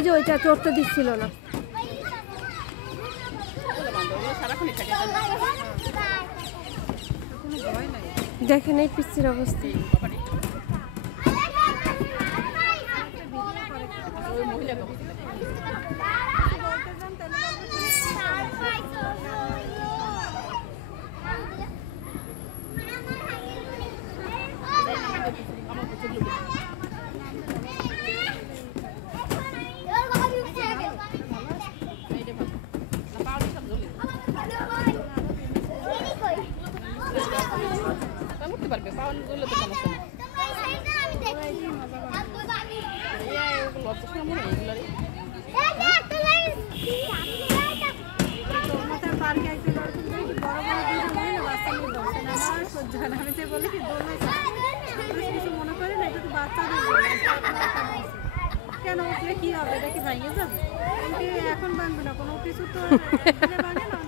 ওই যে ওইটা চড়তে দিচ্ছিল না। দেখেন এই পিচ্ছির অবস্থা। আমি যে বলি কি কিছু মনে করে না, এটা তো বাচ্চাদের কেন উঠলে কি হবে, এটা কি ভাঙে যাবে? এখন ভাঙবে না, কোনো কিছু তো ভাঙে না।